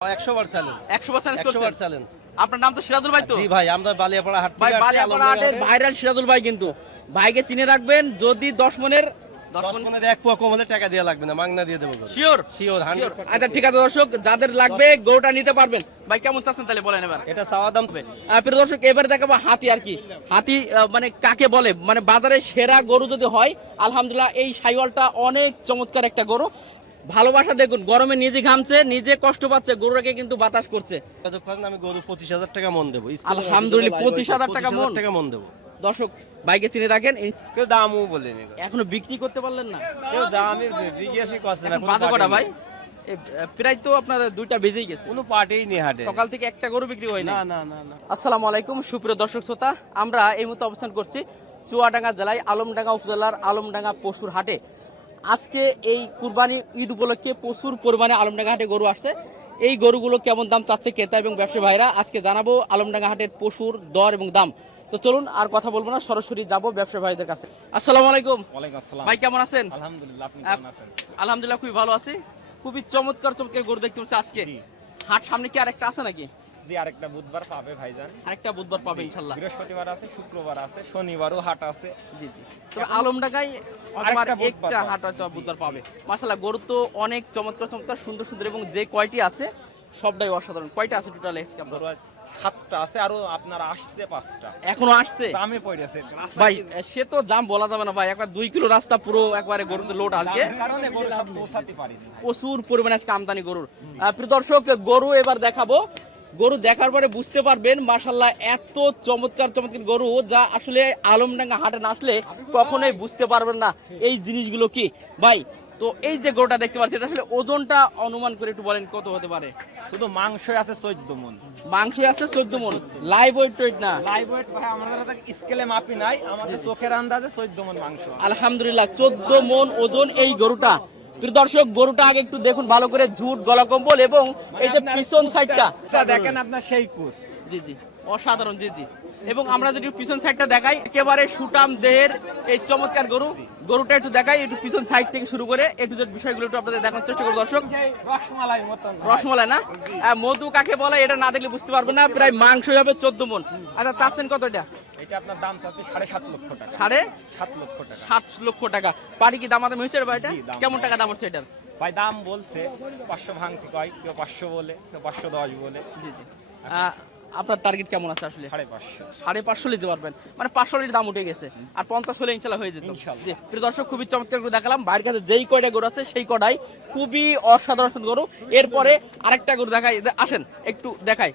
একশো বার চ্যালেঞ্জ একশো পার্সেন্ট একশো বার চ্যালেঞ্জ আপনার নাম তো সিরাজুল ভাই তো? জি ভাই আমরা বালিয়াপাড়া হাট ভাই বালিয়াপাড়া হাটের ভাইরাল সিরাজুল ভাই কিন্তু। ভাইকে চিনে রাখবেন যদি দশ মনের দশ দশ মন মনের এক পোয়া কম হলে টাকা দেওয়া লাগবে না মাংনা দিয়ে দেবো শিওর শিওর আচ্ছা ঠিক আছে দর্শক যাদের লাগবে গরুটা নিতে পারবেন। ভাই কেমন চাচ্ছেন তাহলে বলেন এবার? এটা চাওয়া দাম প্রিয় দর্শক এবারে দেখাবো হাতি আর কি। হাতি মানে কাকে বলে? মানে বাজারে সেরা গরু যদি হয় আলহামদুলিল্লাহ এই সাইওয়ালটা অনেক চমৎকার একটা গরু। ভালোবাসা দেখুন গরমে নিজে ঘামছে নিজে কষ্ট পাচ্ছে গরুটাকে কিন্তু বাতাস করছে। আমি গরু পঁচিশ হাজার টাকা মন দেবো। আলহামদুলিল্লাহ, 25,000 টাকা মন। টাকা মন দেবো। দর্শক বাইকে চিনে রাখেন কেউ দামও বলেনি। এখনও বিক্রি করতে পারলেন না। কেউ দামই জিজ্ঞাসা করছে না বাজে কটা ভাই? প্রায় তো আপনার দুইটা বেজেই গেছে। কোনো পার্টিই নেই হাটে। সকাল থেকে একটা গরু বিক্রি হয় না না না না না। আসসালামু আলাইকুম সুপ্রিয় দর্শক শ্রোতা আমরা এই মুহূর্তে অবস্থান করছি চুয়াডাঙ্গা জেলায় আলমডাঙ্গা উপজেলার আলমডাঙ্গা পশুর হাটে। আজকে এই কুরবানি ঈদ উপলক্ষে প্রচুর পরিমাণে আলমডাঙ্গা হাটে গরু আসছে। এই গরুগুলো কেমন দাম চাচ্ছে ক্রেতা এবং ব্যবসায়ী ভাইরা? আজকে জানাব আলমডাঙ্গা হাটের পশুর দর এবং দাম। তো চলুন আর কথা বলব না সরাসরি যাব ব্যবসায়ী ভাইদের কাছে। আসসালামু আলাইকুম। ভাই কেমন আছেন? আলহামদুলিল্লাহ আপনি আপ- কেমন আছেন? আলহামদুলিল্লাহ খুবই ভালো আছি। খুবই চমৎকার চমৎকার গরু দেখতে পাচ্ছি আজকে। হাট সামনে কি আর একটা আছে নাকি? জি আরেকটা বুধবার পাবে ভাইজান। আরেকটা বুধবার পাবে বৃহস্পতিবার আছে শুক্রবার আছে শনিবারও হাট আছে। জি জি। তবে আমার একটা হাট হয়তো বুধবার পাবে। মাশাআল্লাহ গরু তো অনেক চমৎকার চমৎকার সুন্দর সুন্দর এবং যে কয়টি আছে সবটাই অসাধারণ। কয়টা আছে টোটাল সাতটা আছে আরও আপনার আসছে পাঁচটা। এখনও আসছে? দামে পড়েছে। ভাই সে তো দাম বলা যাবে না ভাই একবার দুই কিলো রাস্তা পুরো একবারে গরুতে লোড আজকে। দামের কারণে গরু সব পৌঁছাতে পারি না। প্রচুর পরিমাণে আজকে আমদানি গরুর। প্রিয় দর্শক গরু এবার দেখাবো। গরু দেখার পরে বুঝতে পারবেন মাশাল্লাহ এত চমৎকার চমৎকার গরু যা আসলে আলমডাঙ্গা হাটে না আসলে কখনোই বুঝতে পারবেন না এই জিনিসগুলো কি। ভাই তো এই যে গরুটা দেখতে পাচ্ছি এটা আসলে ওজনটা অনুমান করে একটু বলেন কত হতে পারে? শুধু মাংস আছে চোদ্দ মন। মাংস আছে চোদ্দ মন লাইভ ওয়েট টোয়েট না? লাইভ ওয়েট ভাই আমাদের স্কেলে মাপি নাই আমাদের চোখের আন্দাজে চোদ্দ মন মাংস। আলহামদুলিল্লাহ চোদ্দ মন ওজন এই গরুটা। প্রিয় দর্শক গরুটা আগে একটু দেখুন ভালো করে ঝুট গলা কম্বল এবং এই যে পিছন সাইডটা দেখেন আপনার সেই কুচ। জি জি অসাধারণ জি জি। এবং আমরা যদি পিছন সাইডটা দেখাই একেবারে সুটাম দেহের এই চমৎকার গরু। গরুটা একটু দেখাই একটু পিছন সাইড থেকে শুরু করে একটু যে বিষয়গুলো একটু আপনাদের দেখানোর চেষ্টা করব দর্শক। রসমালাই মতন। রসমলাই না? মধু কাকে বলে এটা না দেখলে বুঝতে পারবেন না প্রায় মাংস হবে চোদ্দ মন। আচ্ছা চাচ্ছেন কত এটা এটা আপনার দাম চাচ্ছে সাড়ে সাত লক্ষ টাকা। সাড়ে সাত লক্ষ টাকা। সাত লক্ষ টাকা। পারি কি দাম আদাম হয়েছে ভাই এটা? কেমন টাকা দাম হচ্ছে এটার? ভাই দাম বলছে পাঁচশো ভাঙতি কয় কেউ পাঁচশো বলে কেউ পাঁচশো দশ বলে। জি জি। আপনার টার্গেট কেমন আছে আসলে? সাড়ে পাঁচশো। সাড়ে পাঁচশো নিতে পারবেন। মানে পাঁচশো লিটার দাম উঠে গেছে। আর পঞ্চাশ হলে ইনশাল্লাহ হয়ে যেত। ইনশাল্লাহ। জি প্রিয় দর্শক খুবই চমৎকার করে দেখালাম। বাইরের কাছে যেই কয়টা গরু আছে সেই কটাই খুবই অসাধারণ গরু। এরপরে আরেকটা গরু দেখাই দে- আসেন একটু দেখাই।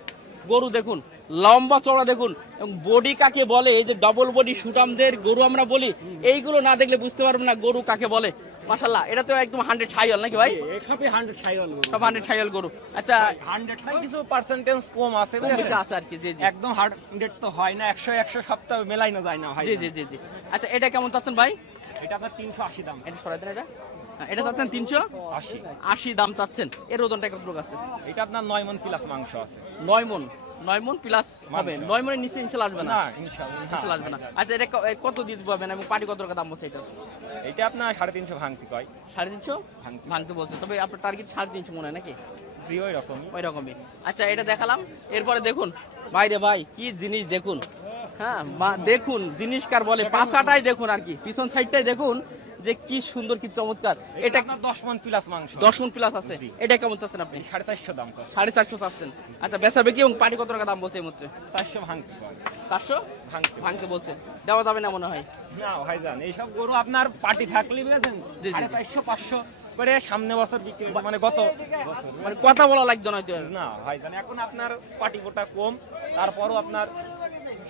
গরু দেখুন। লম্বা চড়া দেখুন এবং বডি কাকে বলে এই যে ডবল বডি সুটামদের গরু আমরা বলি এইগুলো না দেখলে বুঝতে পারবেন না গরু কাকে বলে। মাশাল্লাহ এটা তো একদম হান্ড্রেড ছাইল নাকি ভাই? সবই হান্ড্রেড সাইওয়াল সব হান্ড্রেড ছাইল গরু। আচ্ছা হান্ড্রেড কিছু পার্সেন্টেজ কম আছে আর কি জি জি। একদম হান্ড্রেড তো হয় না একশো একশো সপ্তাহ মেলাইনো যায় না ভাই। জি জি জি জি। আচ্ছা এটা কেমন চাচ্ছেন ভাই? এটা আপনার তিনশো আশি দাম। এটা সরাই দেন এটা। হ্যাঁ, এটা চাচ্ছেন তিনশো? আশি। আশি দাম চাচ্ছেন। এর ওজনটা কতটুকু আছে। এটা আপনার নয় মন প্লাস মাংস আছে। নয় মন। নয় মন প্লাস হবে। মাংস। নয় মনের নিচে আসবে না? ইনশাল্লাহ আসবে না। আচ্ছা এটা কত দিয়ে পাবেন এবং পাটি কত টাকা দাম বলছে এটা? এটা আপনার সাড়ে তিনশো ভাঙতি কয়? সাড়ে তিনশো? ভাঙতি। বলছে। তবে আপনার টার্গেট সাড়ে তিনশো মনে হয় নাকি? জি ওই রকমই। ওই রকমই। আচ্ছা এটা দেখালাম। এরপরে দেখুন। বাইরে ভাই কি জিনিস দেখুন? হ্যাঁ দেখুন জিনিস কার বলে পাশাটাই দেখুন আর কি। পিছন সাইডটাই দেখুন। যে কি সুন্দর কি চমৎকার। এটা দশ মন প্লাস মাংস। দশ মন প্লাস আছে? এটা কেমন চাচ্ছেন আপনি? সাড়ে চারশো দাম সাড়ে চারশো চাচ্ছেন। আচ্ছা বেচা বিক্রি এবং পাটি কত টাকা দাম বলছে এই মুহূর্তে? চারশো ভাঙতি চারশো? ভাঙতি ভাঙতে বলছে। দেওয়া যাবে না মনে হয়? না ভাইজান এইসব গরু আপনার পার্টি থাকলে বুঝেছেন? চারশো পাঁচশো করে সামনে বছর বিক্রি মানে গত মানে কথা বলা লাগতো না। না ভাইজান এখন আপনার পার্টি কোটা কম তারপরও আপনার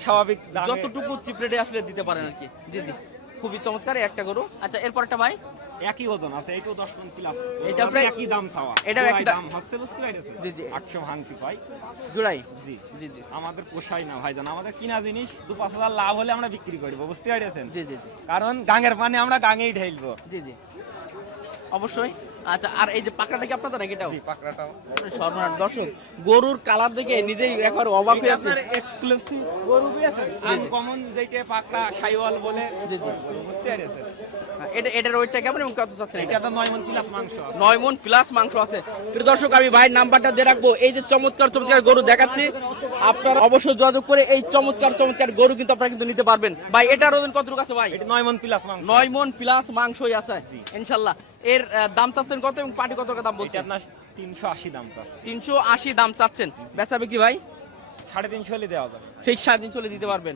স্বাভাবিক যতটুকু চিপ রেটে আসলে দিতে পারেন আর কি। জি জি। খুবই চমৎকার একটা গরু। আচ্ছা এরপর একটা ভাই? একই ওজন আছে এটাও দশ মন প্লাস এটা প্রায়- একই দাম চাওয়া। এটা একই দাম। হচ্ছে বুঝতে পারছেন? জি, জি। আটশো ভাঙতি পাই। জোড়াই জি। জি জি। আমাদের পোষায় না ভাইজান। আমাদের কিনা জিনিস দু পাঁচ হাজার লাভ হলে আমরা বিক্রি করব বুঝতে পারছেন? জি জি জি। কারণ গাঙের পানি আমরা গাঙেই ঢেলবো। জি জি। অবশ্যই। আচ্ছা আর এই যে পাকড়াটা কি আপনাদের নাকি এটাও? জি পাকড়াটাও। সর্বনাশ। দর্শক গরুর কালার দেখে নিজেই একবার অবাক হয়ে আছে এক্সক্লুসিভ গরু আছে। আনকমন যেটা পাকড়া সাইওয়াল বলে জি জি। বুঝতে পারছেন? এটা এটার ওয়েটটা কেমন এবং কত চাচ্ছেন এটা? এটা তো মন প্লাস মাংস আছে। মন প্লাস মাংস আছে। প্রিয় দর্শক আমি ভাইয়ের নাম্বারটা দিয়ে রাখব। এই যে চমৎকার চমৎকার গরু দেখাচ্ছি। আপনারা অবশ্যই যোগাযোগ করে এই চমৎকার চমৎকার গরু কিন্তু আপনারা কিন্তু নিতে পারবেন। ভাই এটার ওজন কতটুকু আছে ভাই? এটা নয় মন প্লাস মাংস নয় মন প্লাস মাংসই আছে। ইনশাল্লাহ। এর দাম চাচ্ছেন কত এবং পাটি কত দাম এটা বলছেন আপনার তিনশো আশি দাম চাচ্ছে। তিনশো আশি দাম চাচ্ছেন। বেচাবে কি ভাই? সাড়ে তিনশো হলে দেওয়া যাবে। ফিক্স সাড়ে তিনশো হলে দিতে পারবেন।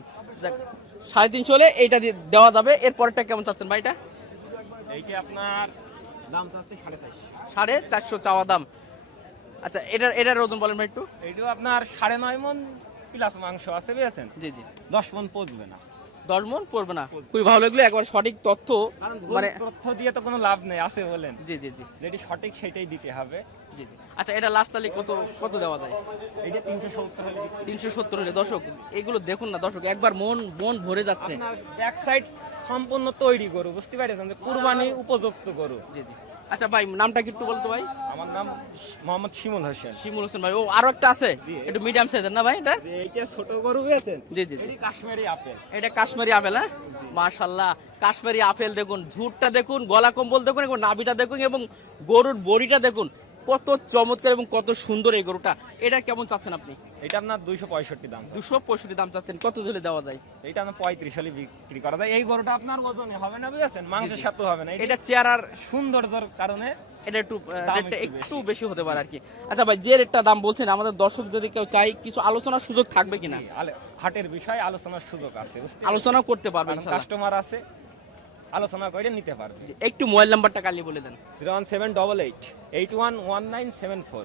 সাড়ে তিনশো হলে এইটা দেওয়া যাবে। এর পরেরটা কেমন চাচ্ছেন ভাই এটা? এইটা আপনার দাম চাচ্ছে সাড়ে চারশো। সাড়ে চারশো চাওয়া দাম। আচ্ছা এটার এটার ওজন বলেন ভাই একটু। এইটাও আপনার সাড়ে নয় মন প্লাস মাংস আছে বুঝেছেন? জি জি। দশ মন পচবে না। দশ মন পড়বে না। খুবই ভালো লাগল একবার সঠিক তথ্য মানে তথ্য দিয়ে তো কোনো লাভ নেই আছে বলেন। জি জি জি। যেটি সঠিক সেটাই দিতে হবে। জি জি। আচ্ছা এটা লাস্ট কত কত দেওয়া যায়? তিনশো সত্তর হলে তিনশো সত্তর হলে। দর্শক এগুলো দেখুন না দর্শক একবার মন মন ভরে যাচ্ছে। ব্যাক সাইড সম্পূর্ণ তৈরি গরু বুঝতে পারছেন? যে কুরবানি উপযুক্ত গরু। জি জি। আচ্ছা ভাই নামটা কি একটু বলতো ভাই? আমার নাম মোহাম্মদ শিমুল হোসেন। শিমুল হোসেন ভাই ও আরও একটা আছে। একটু মিডিয়াম সাইজের না ভাই এটা? এইটা ছোট গরু বুঝেছেন? জি জি জি। কাশ্মীরি আপেল। এটা কাশ্মীরি আপেল হ্যাঁ? মাশাল্লাহ কাশ্মীরি আপেল দেখুন ঝুটটা দেখুন গলা কম্বল দেখুন এবং নাভিটা দেখুন এবং গরুর বডিটা দেখুন। কত চমৎকার এবং কত সুন্দর এই গরুটা। এটা কেমন চাচ্ছেন আপনি? এটা আপনার দুইশো পঁয়ষট্টি দাম দুশো পঁয়ষট্টি দাম চাচ্ছেন। কত দিলে দেওয়া যায়? এইটা আপনার পঁয়ত্রিশ হলে বিক্রি করা যায়। এই গরুটা আপনার ওজনে হবে না বুঝেছেন? মাংসের সাথে হবে না। এটা এটা চেয়ার সৌন্দর্যের কারণে এটা একটু রেটটা একটু বেশি। হতে পারে আর কি। আচ্ছা ভাই যে রেটটা দাম বলছেন আমাদের দর্শক যদি কেউ চাই কিছু আলোচনার সুযোগ থাকবে কিনা? হাটের বিষয়ে আলোচনার সুযোগ আছে বুঝতে আলোচনাও করতে পারবেন কাস্টমার আছে আলোচনা করে নিতে পারবে। একটু মোবাইল নাম্বারটা কালি বলে দেন। Zero one seven double eight eight one one nine seven four.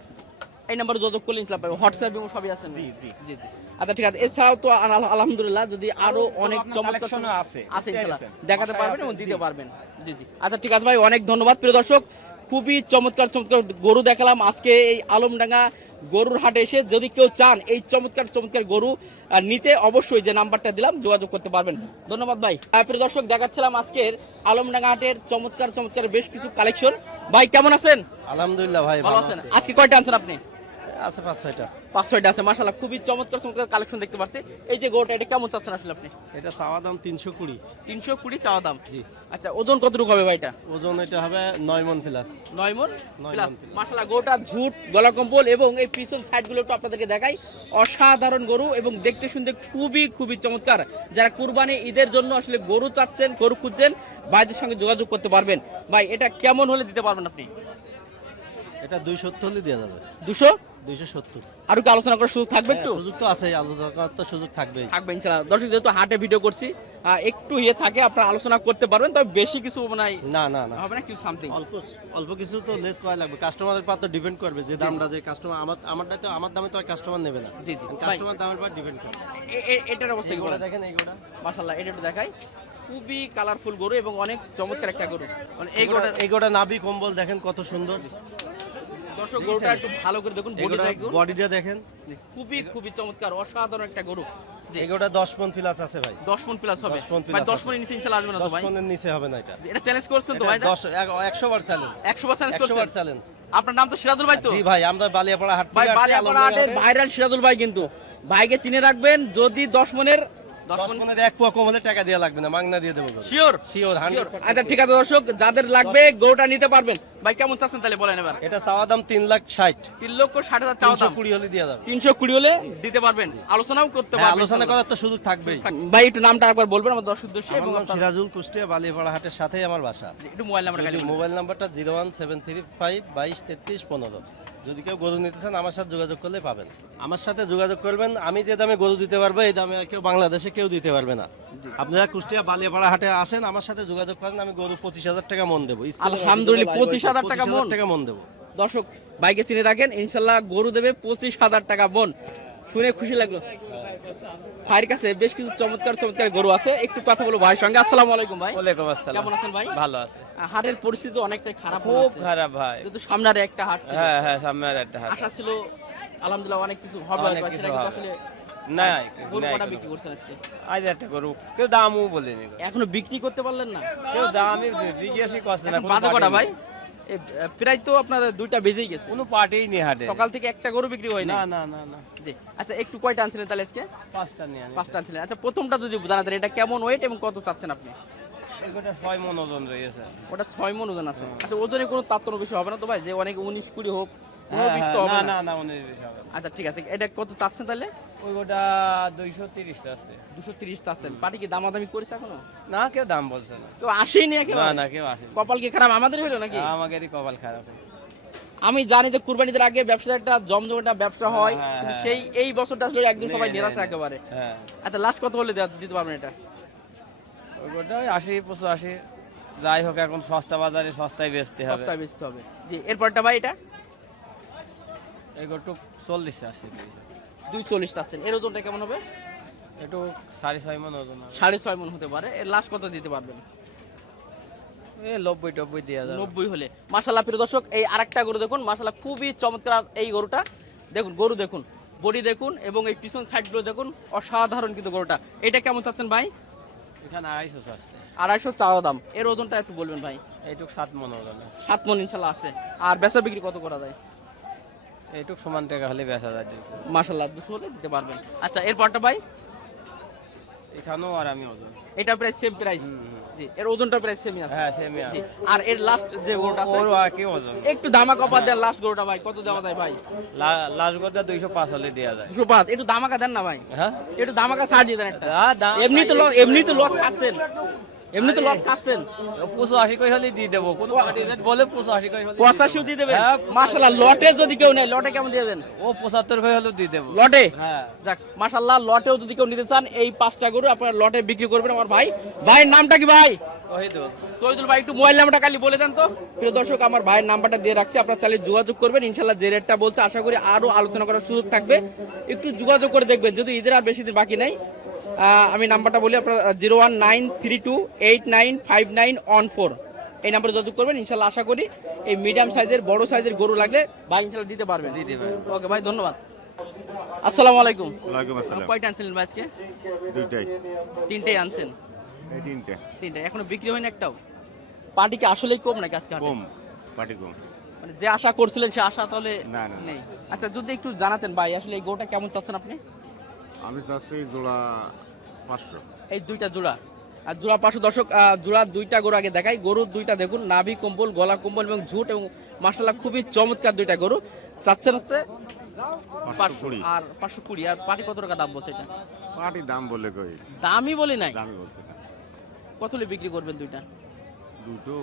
এই নাম্বারে যোগাযোগ করলে ইনশাল্লাহ পাবেন। হোয়াটসঅ্যাপ এবং সবই আছেন জি, জি। জি জি। আচ্ছা ঠিক আছে। এছাড়াও তো আল- আলহামদুলিল্লাহ যদি আরও অনেক চমৎকার আছে, আছে পেরেছেন? দেখাতে পারবেন আছে, এবং দিতে পারবেন। জি জি। আচ্ছা ঠিক আছে ভাই অনেক ধন্যবাদ। প্রিয় দর্শক খুবই চমৎকার চমৎকার গরু দেখালাম। আজকে এই আলমডাঙ্গা গরুর হাটে এসে যদি কেউ চান এই চমৎকার চমৎকার গরু নিতে অবশ্যই যে নাম্বারটা দিলাম যোগাযোগ করতে পারবেন। ধন্যবাদ ভাই। প্রিয় দর্শক দেখাচ্ছিলাম আজকের আলমডাঙ্গা হাটের চমৎকার চমৎকার বেশ কিছু কালেকশন। ভাই কেমন আছেন? আলহামদুলিল্লাহ ভাই ভালো আছেন। আজকে কয়টা আনছেন আপনি? আছে পাঁচ ছয়টা। পাঁচ ছয়টা আছে মাসাল্লাহ খুবই চমৎকার চমৎকার কালেকশন দেখতে পাচ্ছি। এই যে গোটা এটা কেমন চাচ্ছেন আসলে আপনি? এটা চাওয়া দাম তিনশো কুড়ি। তিনশো কুড়ি চাওয়া দাম? জি। আচ্ছা ওজন কতটুকু হবে ভাইটা ওজন এটা হবে নয় মন প্লাস নয় মন প্লাস মাসাল্লাহ গোটা ঝুট গলা কম্বল এবং এই পিছন সাইডগুলো একটু আপনাদেরকে দেখাই। অসাধারণ গরু এবং দেখতে শুনতে খুবই খুবই চমৎকার। যারা কুরবানি ঈদের জন্য আসলে গরু চাচ্ছেন গরু খুঁজছেন ভাইদের সঙ্গে যোগাযোগ করতে পারবেন। ভাই এটা কেমন হলে দিতে পারবেন আপনি? এটা দুইশো সত্তর হলে দেওয়া যাবে। দুশো দুইশো সত্তর। আরও কি আলোচনা করার সুযোগ থাকবে একটু? সুযোগ তো আছে আলোচনা করার তো সুযোগ থাকবেই। থাকবে ইনশাল্লাহ। দর্শক যেহেতু হাটে ভিডিও করছি একটু ইয়ে থাকে আপনারা আলোচনা করতে পারবেন তবে বেশি কিছু না না না। হবে না কিছু সামথিং অল্প অল্প কিছু তো লেস করা লাগবে। কাস্টমারের পর তো ডিপেন্ড করবে যে দামটা যে কাস্টমার আমার আমারটা তো আমার দামে তো কাস্টমার নেবে না। জি জি। কাস্টমার দামের পর ডিপেন্ড করে এ- এ- এটার অবস্থা কি দেখেন এইগুলা। এটা একটু দেখাই। খুবই কালারফুল গরু এবং অনেক চমৎকার একটা গরু। মানে এই গরুটা এইগুলা নাভি কম্বল দেখেন কত সুন্দর। দর্শক গরুটা একটু ভালো করে দেখুন বডিটা দেখেন। খুবই খুবই চমৎকার অসাধারণ একটা গরু। জি এইগুলা মন প্লাস আছে ভাই। দশ মন প্লাস হবে? ভাই plus দশ আছে। মনের নিচে ইনশাল্লাহ আসবে না তো দশ ভাই? মনের নিচে হবে না এটা। এটা চ্যালেঞ্জ করছেন তো এটা ভাই দশ এক- একশো বার চ্যালেঞ্জ একশো পার্সেন্ট বার চ্যালেঞ্জ আপনার নাম তো সিরাজুল ভাই তো? জি ভাই আমরা বালিয়াপাড়া হাট ভাই বালিয়াপাড়া হাটের ভাইরাল সিরাজুল ভাই কিন্তু। ভাইকে চিনে রাখবেন যদি দশ মনের মন টাকা দেওয়া লাগবে না মাংনা দিয়ে দেবো শিওর শিওর আচ্ছা ঠিক আছে দর্শক যাদের লাগবে গরুটা নিতে পারবেন। ভাই কেমন চাচ্ছেন তাহলে বলেন এবার? এটা চাওয়া দাম তিন লাখ ষাট। তিন লক্ষ ষাট হাজার চাওয়া দাম। কুড়ি হলে দিয়ে যাবে তিনশো কুড়ি হলে দিতে পারবেন। আলোচনাও করতে হ্যাঁ, পারবেন। আলোচনা করার তো সুযোগ থাকবেই। ভাই একটু নামটা একবার বলবেন আমার দর্শক এবং সিরাজুল কুষ্টিয়া বালিয়াপাড়া হাটের সাথেই আমার বাসা। একটু মোবাইল নাম্বার মোবাইল নাম্বারটা zero one seven three five বাইশ তেত্রিশ পনেরো। যদি কেউ গরু নিতে চান আমার সাথে যোগাযোগ করলে পাবেন। আমার সাথে যোগাযোগ করবেন আমি যে দামে গরু দিতে পারব এই দামে কেউ বাংলাদেশে কেউ দিতে পারবে না। আপনারা কুষ্টিয়া বালিয়াপাড়া হাটে আসেন আমার সাথে যোগাযোগ করেন আমি গরু পঁচিশ হাজার টাকা মন দেবো। আলহামদুলিল্লাহ, live 25,000 টাকা 25,000 মণ। টাকা মন দেবো। দর্শক বাইকে চিনে রাখেন ইনশাল্লাহ গরু দেবে পঁচিশ হাজার টাকা বোন শুনে খুশি লাগল। ভাইয়ের কাছে বেশ কিছু চমৎকার চমৎকার গরু আছে। একটু কথা বলব ভাইয়ের সঙ্গে। আসসালামু আলাইকুম ভাই। ওয়ালাইকুম আসসালাম। কেমন আছেন ভাই? ভালো আছে। হাটের পরিস্থিতি অনেকটাই খারাপ খুব খারাপ ভাই। কিন্তু সামনের একটা হাট ছিল। হ্যাঁ হ্যাঁ সামনে আর একটা হাট। আশা ছিল আলহামদুলিল্লাহ অনেক কিছু হবে অনেক কিছু হবে। আসলে। বিক্রি করছেন আজকে। আজ একটা গরু কেউ দামও বলেনি। এখনও বিক্রি করতে পারলেন না? কেউ দামই জিজ্ঞাসই করছে না কটা ভাই? প্রায় তো আপনার দুইটা বেজেই গেছে। কোনো পার্টেই নেই হাটে। সকাল থেকে একটা গরু বিক্রি হয় না না না না। জি। আচ্ছা একটু কয়টা আনছিলেন তাহলে আজকে? পাঁচটা নিয়ে পাঁচটা আনছিলেন। আচ্ছা প্রথমটা যদি জানাতেন এটা কেমন ওয়েট এবং কত চাচ্ছেন আপনি? এগুলো ছয় মন ওজন রয়েছে। ওটা ছয় মন ওজন আছে। আচ্ছা ওজনে কোনো তাত্তর বেশি হবে না তো ভাই? যে অনেক উনিশ কুড়ি হোক পনেরো হ্যাঁ, বিশ হ্যাঁ, তো হবে না না। না না উনিশ বিশ হবে আচ্ছা ঠিক আছে। এটা কত চাচ্ছেন তাহলে? ওই গোটা দুইশো তিরিশ আছে দুশো তিরিশ চাচ্ছেন। পাটি কি দামাদামি করেছে এখনও? না কেউ দাম বলছে না। কেউ আসেই নি না না কেউ আসেনি। কপাল কি খারাপ? আমাদের হলো নাকি? আমাদেরই কপাল খারাপ। আমি জানি যে কুরবানিদের আগে ব্যবসার একটা জমজম একটা ব্যবসা হয় হ্যাঁ, কিন্তু হ্যাঁ। সেই এই বছরটা আসলে একদম সবাই নিরাশা একেবারে। হ্যাঁ। আচ্ছা লাস্ট কত হলে দিতে পারবেন এটা? ওই আশি পঁচাশি। যাই হোক এখন সস্তা বাজারে সস্তায় বেচতে হবে। সস্তায় বেচতে হবে। জি এরপরটা ভাই এটা? চল্লিশ আসছে দুই চল্লিশ চাচ্ছেন এর ওজনটা কেমন হবে? একটু সাড়ে ছয় মন ওজন সাড়ে ছয় মন হতে পারে। এর লাস্ট কত দিতে পারবেন? নব্বই টব্বই যাবে। নব্বই হলে। মাসাল্লাহ প্রিয় দর্শক এই আরেকটা গরু দেখুন। মাসাল্লাহ খুবই চমৎকার এই গরুটা। দেখুন গরু দেখুন বডি দেখুন এবং এই পিছন সাইডগুলো দেখুন। অসাধারণ কিন্তু গরুটা। এটা কেমন চাচ্ছেন ভাই? এখানে আড়াইশো আড়াইশো চাওয়া দাম। এর ওজনটা একটু বলবেন ভাই। এইটুক সাত মন ওজন। সাত মন ইনশাল্লাহ আছে। আর বেচা বিক্রি কত করা যায়? এইটুক সমান টাকা হলে বেচা যায় মাসাল্লাহ দুশো হলে দিতে পারবেন। আচ্ছা এরপরটা ভাই? এখানেও আর আমি ওজন। এটা প্রায় সেম প্রাইস জি এর ওজনটা প্রায় সেমই আছে। হ্যাঁ সেমি জি আর এর লাস্ট যে গরুটা আছে? ওর কি ওজন। একটু দামা কপা দেন লাস্ট গরুটা ভাই কত দেওয়া যায় ভাই? লাস্ট দুইশো পাঁচ হলে দেওয়া যায়। দুশো পাঁচ একটু দামাকা দেন না ভাই? হ্যাঁ। একটু দামাকা ছাড় দিয়ে দেন একটা। এমনি তো লস এমনি তো লস খাচ্ছেন এমনি তো লস খাচ্ছেন। পঁচো আশি করে হলে দিয়ে দেবো। কোনো বলে পঁচো আশি করে হলে পঁচাশিও দিয়ে দেবেন? হ্যাঁ, মাশাল্লাহ লটে যদি কেউ নেয় লটে কেমন দিয়ে দেন? ও পঁচাত্তর করে হলেও দিয়ে দেবো। লটে? হ্যাঁ। যাক মাশাল্লাহ লটেও যদি কেউ নিতে চান এই পাঁচটা গরু আপনারা লটে বিক্রি করবেন আমার ভাই। ভাইয়ের নামটা কি ভাই? ওই তো তৈদুল ভাই একটু মোবাইল নাম্বারটা খালি বলে দেন তো। প্রিয় দর্শক আমার ভাইয়ের নাম্বারটা দিয়ে রাখছি। আপনারা চাইলে যোগাযোগ করবেন। ইনশাল্লাহ যে রেটটা বলছে আশা করি আরও আলোচনা করার সুযোগ থাকবে। একটু যোগাযোগ করে দেখবেন যদি ঈদের আর বেশি দিন বাকি নেই। আমি নাম্বারটা বলি আপনার zero one nine three two eight nine five nine one four. এই নাম্বারে যোগাযোগ করবেন ইনশাল্লাহ আশা করি এই মিডিয়াম সাইজের বড় সাইজের গরু লাগলে ভাই ইনশাল্লাহ দিতে পারবেন। দিতে পারবেন। ওকে ভাই ধন্যবাদ। আসসালামু আলাইকুম। ওয়ালাইকুম আসসালাম। কয়টা আনছিলেন ভাই আজকে? দুইটাই। তিনটেই আনছেন? এই তিনটে। তিনটে এখনও বিক্রি হয়নি একটাও? পার্টি কি আসলেই কম নাকি আজকে কম পাটি কম। মানে যে আশা করছিলেন সে আশা তাহলে না, না, না। নেই। আচ্ছা যদি একটু জানাতেন ভাই আসলে এই গোটা কেমন চাচ্ছেন আপনি? আমি চাচ্ছি জোড়া পাঁচশো। এই দুইটা জোড়া। আর জোড়া পাশে দর্শক জোড়া দুইটা গরু আগে দেখাই। গরুর দুইটা দেখুন নাভি কম্বল গলা কম্বল এবং ঝুট এবং মার্শাল্লাহ খুবই চমৎকার দুইটা গরু। চাচ্ছেন হচ্ছে পাঁচশো পাঁচশো আর পাঁচশো কুড়ি। আর পাটি কত টাকা দাম বলছে এটা? পাটি দাম বলে কই? দামই বলি নাই। দামই বলছে। কত হলে বিক্রি করবেন দুইটা? দুটো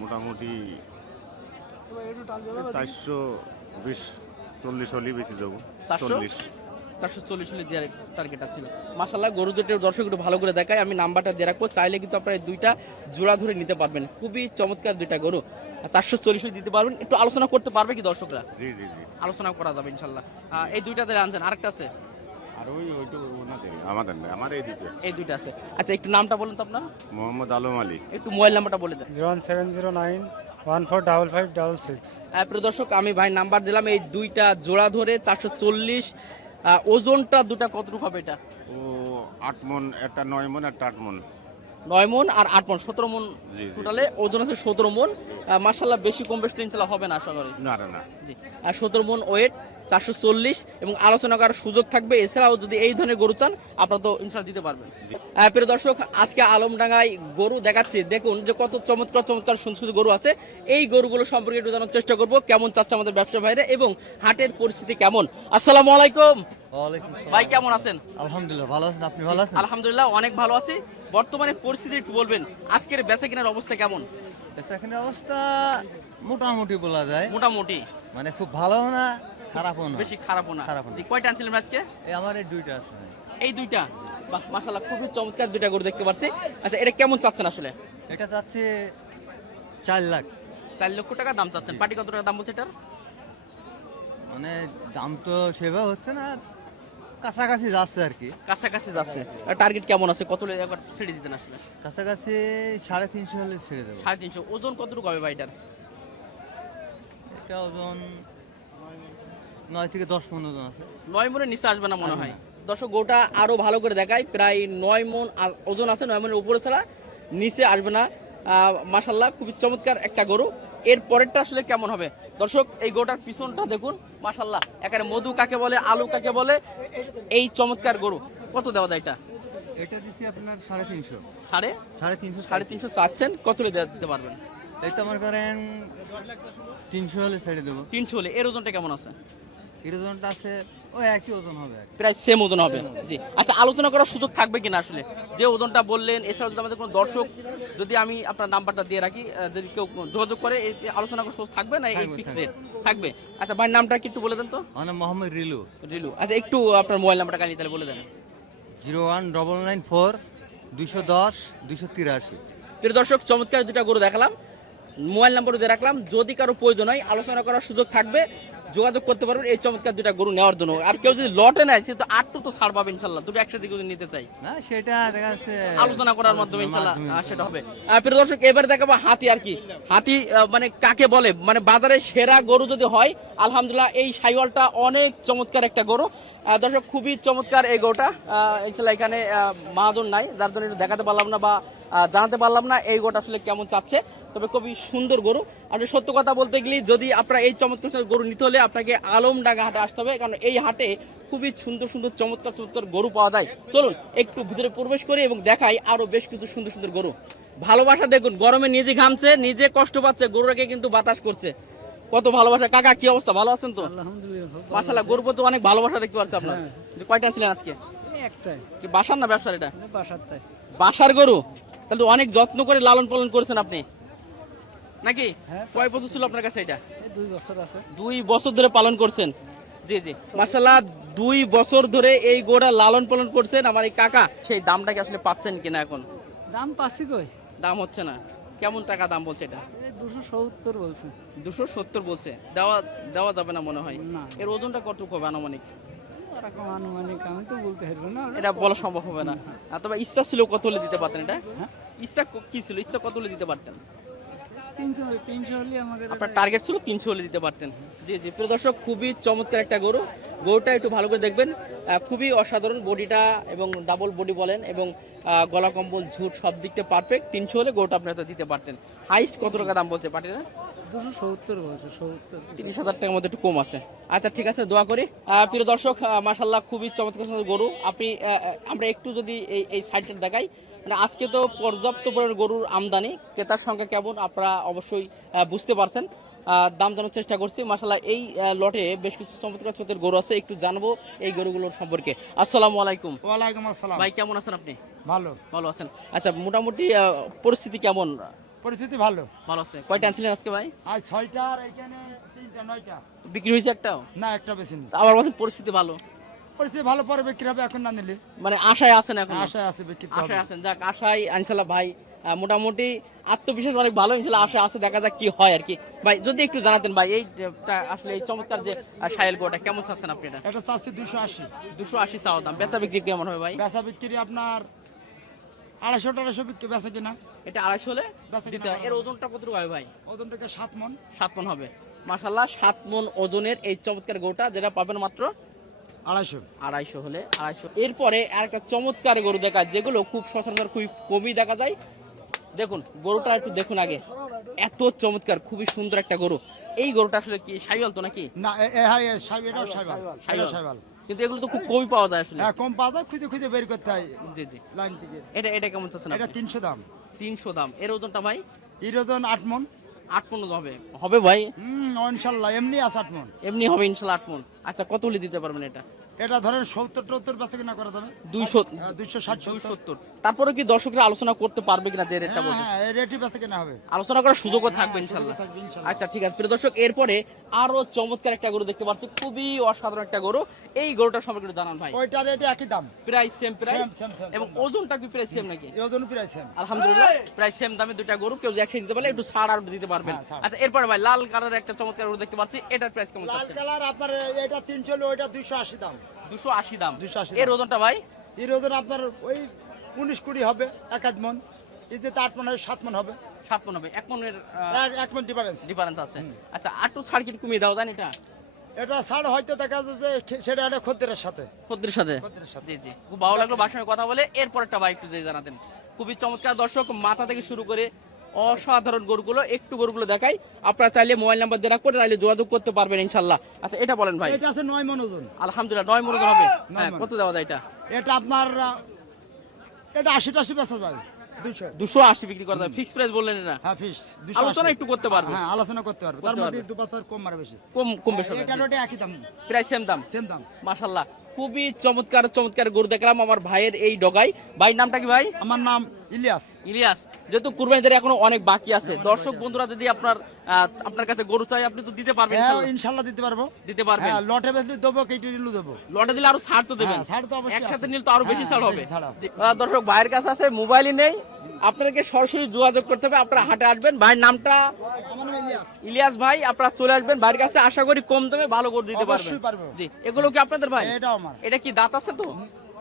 মোটামুটি চারশো বিশ চল্লিশ হলেই বেশি দেবো। 400? চল্লিশ। চারশো চল্লিশ হলে দেওয়ার টার্গেট ছিল মাসাল্লাহ গরু দুটোর দর্শক একটু ভালো করে দেখায় আমি নাম্বারটা দিয়ে রাখব। চাইলে কিন্তু আপনারা দুইটা জোড়া ধরে নিতে পারবেন। খুবই চমৎকার দুইটা গরু। চারশো চল্লিশ দিতে পারবেন। একটু আলোচনা করতে পারবে কি দর্শকরা? জি জি জি। আলোচনা করা যাবে ইনশাল্লাহ এই দুইটাতে আনছেন আরেকটা আছে? আর ওই ওইটু ওনাদের আমাদের না আমার এই দুটো এই দুইটা আছে। আচ্ছা একটু নামটা বলুন তো আপনার। মোহাম্মদ আলম আলী। একটু মোবাইল নাম্বারটা বলে দেন। Zero one seven zero nine one four double five double six. প্রিয় দর্শক আমি ভাই নাম্বার দিলাম এই দুইটা জোড়া ধরে চারশো চল্লিশ ওজনটা দুটা কতটুকু হবে এটা? ও আট মন একটা নয় মন একটা আট মন। নয় মন আর আট মন সতেরো মন। টোটালে ওজন আছে সতেরো মন। মার্শাল্লাহ বেশি কম বেশি ইনশাল্লাহ হবে না আশা করি। না না জি আর সতেরো মন ওয়েট চারশো চল্লিশ এবং আলোচনা করার সুযোগ থাকবে। এছাড়াও যদি এই ধরনের গরু চান আপনারা তো ইনশাল্লাহ দিতে পারবেন। আহ, প্রিয় দর্শক আজকে আলমডাঙ্গায় গরু দেখাচ্ছি। দেখুন যে কত চমৎকার চমৎকার সুন্দর সুন্দর গরু আছে। এই গরুগুলো সম্পর্কে একটু জানার চেষ্টা করব কেমন চাচ্ছে আমাদের ব্যবসা ভাইরা এবং হাটের পরিস্থিতি কেমন? আসসালামু আলাইকুম। ভাই কেমন আছেন? আলহামদুলিল্লাহ ভালো আছেন? আপনি ভালো আছেন? আলহামদুলিল্লাহ অনেক ভালো আছি। বর্তমানে পরিস্থিতি একটু বলবেন আজকের বেচা কেনার অবস্থা কেমন? এখানে অবস্থা মোটামুটি বলা যায়। মোটামুটি। মানে খুব ভালো না? খারাপও না বেশি খারাপও না। খারাপও না। জি কয়টা আনছিলেন আজকে? এই আমার এই দুইটা আছে এই দুইটা? বাহ মাশাআল্লাহ খুবই চমৎকার দুইটা গরু দেখতে পাচ্ছি আচ্ছা এটা কেমন চাচ্ছেন আসলে? এটা যাচ্ছে চার লাখ। চার লক্ষ টাকা দাম চাচ্ছেন। পাটি কত টাকা দাম বলছে এটার? মানে দাম তো সেভাবে হচ্ছে না কাছাকাছি যাচ্ছে আর কি। কাছাকাছি যাচ্ছে। টার্গেট কেমন আছে? কত একবার ছেড়ে দিতেন আসলে? কাছাকাছি সাড়ে তিনশো হলে ছেড়ে দেবো। সাড়ে তিনশো। ওজন কতটুকু হবে ভাই এটার? এটা ওজন নয় থেকে দশ পনেরো আছে। নয় মনের নিচে আসবে না মনে হয়? দর্শক গোটা আরও ভালো করে দেখায় প্রায় নয় মন ওজন আছে নয় মনের উপরে ছাড়া নিচে আসবে না। মাসাল্লাহ খুবই চমৎকার একটা গরু। এর পরেরটা আসলে কেমন হবে? দর্শক এই গোটার পিছনটা দেখুন মাসাল্লাহ এখানে মধু কাকে বলে আলু কাকে বলে এই চমৎকার গরু। কত দেওয়া যায় এটা? এটা দিচ্ছি আপনার সাড়ে তিনশো। সাড়ে? সাড়ে তিনশো সাড়ে তিনশো চাচ্ছেন কত দিতে পারবেন? এই তো আমার করেন তিনশো হলে ছেড়ে দেবো। তিনশো হলে। এর ওজনটা কেমন আছে? এর ওজনটা আছে একই ওজন হবে প্রায় সেম ওজন হবে। জি। আচ্ছা আলোচনা করার সুযোগ থাকবে কিনা আসলে? যে ওজনটা বললেন এছাড়াও যদি আমাদের কোনো দর্শক যদি আমি আপনার নাম্বারটা দিয়ে রাখি যদি কেউ যোগাযোগ করে আলোচনা করার সুযোগ থাকবে না এই ফিক্স রেট থাকবে। আচ্ছা ভাই নামটা কি একটু বলে দেন তো? আমার মোহাম্মদ রিলু। রিলু। আচ্ছা একটু আপনার মোবাইল নাম্বারটা কালি তাহলে বলে দেন। Zero one double nine four দুশো দশ দুশো তিরাশি। প্রিয় দর্শক চমৎকার দুটা গরু দেখালাম। মোবাইল নাম্বারও দিয়ে রাখলাম। যদি কারও প্রয়োজন হয় আলোচনা করার সুযোগ থাকবে যোগাযোগ করতে পারবেন। এই চমৎকার দুটা গরু নেওয়ার জন্য। আর কেউ যদি লটে নেয় সে তো আটটু তো ছাড় পাবে ইনশাল্লাহ। দুটো একসাথে যদি নিতে চাই সেটা দেখা যাচ্ছে আলোচনা করার মাধ্যমে ইনশাল্লাহ সেটা হবে। প্রিয় দর্শক এবারে দেখাবো হাতি আর কি। হাতি মানে কাকে বলে? মানে বাজারে সেরা গরু যদি হয় আলহামদুলিল্লাহ এই সাইওয়ালটা অনেক চমৎকার একটা গরু। দর্শক খুবই চমৎকার এই গরুটা। ইনশাল্লাহ এখানে মাহাদুর নাই যার জন্য একটু দেখাতে পারলাম না বা জানাতে পারলাম না এই গরুটা আসলে কেমন চাচ্ছে। তবে খুবই সুন্দর গরু। আর সত্য কথা বলতে গেলে যদি আপনারা এই চমৎকার গরু নিতে হলে আপনাকে আলমডাঙ্গা হাটে আসতে হবে কারণ এই হাটে খুবই সুন্দর সুন্দর চমৎকার চমৎকার গরু পাওয়া যায়। চলুন একটু ভিতরে প্রবেশ করি এবং দেখাই আরও বেশ কিছু সুন্দর সুন্দর গরু। ভালোবাসা দেখুন গরমে নিজে ঘামছে নিজে কষ্ট পাচ্ছে গরুটাকে কিন্তু বাতাস করছে। কত ভালোবাসা। কাকা কি অবস্থা? ভালো আছেন তো? মাসাল্লাহ গরুর প্রতি অনেক ভালোবাসা দেখতে পাচ্ছি আপনার। যে কয়টা ছিলেন আজকে? বাসার না ব্যবসার এটা? বাসার গরু? তাহলে তো অনেক যত্ন করে লালন পালন করেছেন আপনি। নাকি? হ্যাঁ। কয় বছর ছিল আপনার কাছে এটা? দুই বছর আছে। দুই বছর ধরে পালন করছেন। জি জি। মার্শাল্লাহ দুই বছর ধরে এই গোড়া লালন পালন করছেন আমার এই কাকা। সেই দামটা কি আসলে পাচ্ছেন কিনা এখন? দাম পাচ্ছি কই? দাম হচ্ছে না। কেমন টাকা দাম বলছে এটা? দুশো সত্তর বলছে। দুশো সত্তর বলছে। দেওয়া দেওয়া যাবে না মনে হয়। এর ওজনটা কতটুকু হবে আনুমানিক? ওরকম আনুমানিক আমি তো বলতে পারব না। এটা বলা সম্ভব হবে না। তবে ইচ্ছা ছিল কত হলে দিতে পারতেন এটা? হ্যাঁ। ইচ্ছা কি ছিল? ইচ্ছা কত হলে দিতে পারতেন? আপনার টার্গেট ছিল তিনশো হলে দিতে পারতেন। জি জি। প্রিয় দর্শক খুবই চমৎকার একটা গরু। গরুটা একটু ভালো করে দেখবেন। খুবই অসাধারণ বডিটা এবং ডাবল বডি বলেন এবং গলা কম্বল ঝুট সব দিক থেকে পারফেক্ট তিনশো হলে গরুটা আপনি হয়তো দিতে পারতেন। হাইস্ট কত টাকা দাম বলছে পার্টিরা দুশো সত্তর বলছে সত্তর। তিরিশ হাজার টাকার মধ্যে একটু কম আছে। আচ্ছা ঠিক আছে দোয়া করি। প্রিয় দর্শক মাসাল্লাহ খুবই চমৎকার গরু। আপনি আমরা একটু যদি এই এই সাইডটা দেখাই মানে আজকে তো পর্যাপ্ত পরিমাণ গরুর আমদানি। ক্রেতার সংখ্যা কেমন আপনারা অবশ্যই বুঝতে পারছেন। দাম জানার চেষ্টা করছি। মাসাল্লাহ এই লটে বেশ কিছু চমৎকার গরু আছে একটু জানব এই গরুগুলোর সম্পর্কে। আসসালামু আলাইকুম। ওয়ালাইকুম আসসালাম। ভাই কেমন আছেন আপনি? ভালো। ভালো আছেন। আচ্ছা মোটামুটি পরিস্থিতি কেমন? পরিস্থিতি ভালো। ভালো আছে। কয়টা আনছিলেন আজকে ভাই? আজ ছয়টা আর এখানে তিনটা নয়টা। বিক্রি হয়েছে একটাও না একটা বেশি নেই। আবার বলছেন পরিস্থিতি ভালো। পরিস্থিতি ভালো পরে বিক্রি হবে এখন না নিলে। মানে আশায় আছেন এখন? আশায় আছে বিক্রি আশায় আছেন। যাক আশায় ইনশাল্লাহ ভাই মোটামুটি আত্মবিশ্বাস অনেক ভালো ইনশাল্লাহ আশায় আছে দেখা যাক কি হয় আর কি। ভাই যদি একটু জানাতেন ভাই এই আসলে এই চমৎকার যে সায়েল গোটা কেমন চাচ্ছেন আপনি এটা? এটা চাচ্ছি দুশো আশি। দুশো আশি চাওয়া দাম। বেচা বিক্রি কেমন হবে ভাই? বেচা বিক্রি আপনার আড়াইশো টাড়াইশো বিক্রি বেচা কিনা? এটা আড়াইশো হলে? দিতে হয়। এর ওজনটা কতটুকু হবে ভাই? ওজনটাকে সাত মন। সাত মন হবে। মাসাল্লাহ সাত মন ওজনের এই চমৎকার গোটা যেটা পাবেন মাত্র আড়াইশো। আড়াইশো হলে আড়াইশো। এরপরে আর একটা চমৎকার গরু দেখা যায়, যেগুলো খুব সচরাচর খুবই কমই দেখা যায়। দেখুন গরুটা একটু দেখুন আগে। এত চমৎকার খুবই সুন্দর একটা গরু। এই গরুটা আসলে কি সাইওয়াল তো নাকি? না সাইবাল সাইওয়াল। কিন্তু এগুলো তো খুব কমই পাওয়া যায় আসলে। হ্যাঁ কম পাওয়া যায় খুঁজে খুঁজে বের করতে হয় জি জি। লাইন থেকে। এটা এটা কেমন চাচ্ছেন এটা আপনি? তিনশো দাম। তিনশো দাম। এর ওজনটা ভাই? এর ওজন আট মন। আট মন হবে। হবে ভাই? হুম ইনশাল্লাহ এমনি আছে আট মন। এমনি হবে ইনশাল্লাহ আট মন। আচ্ছা কত হলে দিতে পারবেন এটা? এটা ধরেন সত্তর টত্তর বেচা কিনা করা যাবে? দুইশো দুইশো ষাট সত্তর। তারপরে কি দর্শকরা আলোচনা করতে পারবে কিনা যে রেটটা হ্যাঁ বলছে হ্যাঁ রেটই বেচা কিনা হবে। আলোচনা করার সুযোগও থাকবে হ্যাঁ, ইনশাল্লাহ। সুযোগ থাকবে ইনশাল্লাহ। আচ্ছা ঠিক আছে। প্রিয় দর্শক এরপরে আরও চমৎকার একটা গরু দেখতে পাচ্ছি। খুবই অসাধারণ একটা গরু। এই গরুটার সম্পর্কে জানান ভাই। ওইটার রেট একই দাম। প্রাইস সেম প্রাইস এবং ওজনটা কি প্রাইস সেম নাকি? ওজন প্রায় সেম আলহামদুলিল্লাহ প্রায় সেম দামে দুটা গরু। কেউ যদি একসাথে দিতে পারলে একটু ছাড় আর দিতে পারবেন। হ্যাঁ, আচ্ছা এরপরে ভাই লাল কালারের একটা চমৎকার গরু দেখতে পাচ্ছি। এটার প্রাইস কেমন লাল কালার আপনার এটা তিনশো ওইটা দুইশো আশি দাম। দুশো আশি দাম। 280 এর ওজনটা ভাই? এর ওজন আপনার ওই উনিশ কুড়ি হবে এক আধ মন। এই যে আট মন হবে সাত মন হবে। সাত মন হবে এক মনের আর এক মন ডিফারেন্স ডিফারেন্স আছে। আচ্ছা আটটু ছাড় কি কমিয়ে দাও জান এটা? এটা ছাড় হয়তো দেখা যাচ্ছে যে সেটা একটা খদ্দের সাথে। খদ্দের সাথে? জি জি। খুব ভালো লাগল বাসায় কথা বলে। এরপর একটা ভাই একটু যদি জানাতেন। খুবই চমৎকার দর্শক মাথা থেকে শুরু করে অসাধারণ গরুগুলো একটু গরুগুলো দেখাই। আপনারা চাইলে মোবাইল নাম্বার দেওয়া করে চাইলে যোগাযোগ করতে পারবেন ইনশাল্লাহ। আচ্ছা এটা বলেন ভাই। এটা আছে নয় মন ওজন। আলহামদুলিল্লাহ নয় মন ওজন হবে। হ্যাঁ কত দেওয়া যায় এটা? এটা আপনার এটা আশি টাশি বেচা যায়। দুশো দুশো আশি বিক্রি করা যায়। ফিক্স প্রাইস বললেন না? হ্যাঁ ফিস আলোচনা একটু করতে পারবে হ্যাঁ আলোচনা করতে পারব। তার মধ্যে পারবে। দু পাঁচ কম মারা বেশি। কম কম বেশি হবে। এটা একই দাম। প্রায় সেম দাম। সেম দাম। মাশাল্লাহ। খুবই চমৎকার চমৎকার গরু দেখলাম আমার ভাইয়ের এই ডগাই ভাইয়ের নামটা কি ভাই? আমার নাম ইলিয়াস। ইলিয়াস যেহেতু কুরবানিদের এখনও অনেক বাকি আছে। দর্শক বন্ধুরা যদি আপনার আপনার কাছে গরু চাই আপনি তো দিতে পারবেন হ্যাঁ। ইনশাল্লাহ। দিতে পারব। দিতে পারবেন। হ্যাঁ লটে বেচলে দেবো কেটে নিলু দেবো। লটে দিলে আরও ছাড় তো দেবেন। হ্যাঁ, ছাড় তো অবশ্যই একসাথে নিলে তো আরও বেশি হ্যাঁ, ছাড় হবে। বেশি দর্শক ভাইয়ের কাছে আছে মোবাইলই নেই। আপনাদেরকে সরাসরি যোগাযোগ করতে হবে আপনারা হাটে আসবেন। ভাইয়ের নামটা? ইলিয়াস। ভাই আপনারা চলে আসবেন। ভাইয়ের কাছে আশা করি কম দামে ভালো করে দিতে পারবেন। জি এগুলো কি আপনাদের ভাই? এটাও আমার। এটা কি দাঁত আছে তো?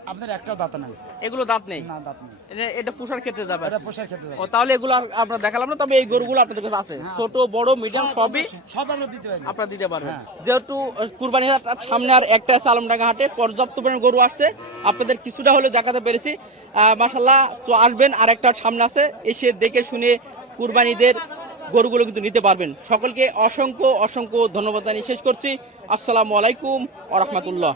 আপনার একটাও দাঁত নাই। এগুলো দাঁত নেই? না দাঁত নেই। এটা- পুষার ক্ষেত্রে যাবে এটা পোষার খেতে ও তাহলে এগুলো আমরা দেখালাম না তবে এই গরুগুলো আপনাদের কাছে আছে। হ্যাঁ, ছোট বড় মিডিয়াম সবই সব আমরা দিতে পারব আপনারা দিতে পারবেন। হ্যাঁ। যেহেতু কুরবানি সামনে আর একটা আছে আলমডাঙ্গা হাটে পর্যাপ্ত পরিমাণ গরু আসছে। আপনাদের কিছুটা হলে দেখাতে পেরেছি। মাসাল্লাহ তো আসবেন আর একটা সামনে আছে। এসে দেখে শুনে কুরবানিদের গরুগুলো কিন্তু নিতে পারবেন। সকলকে অসংখ্য অসংখ্য ধন্যবাদ জানিয়ে শেষ করছি। আসসালামু আলাইকুম আ রহমতুল্লাহ।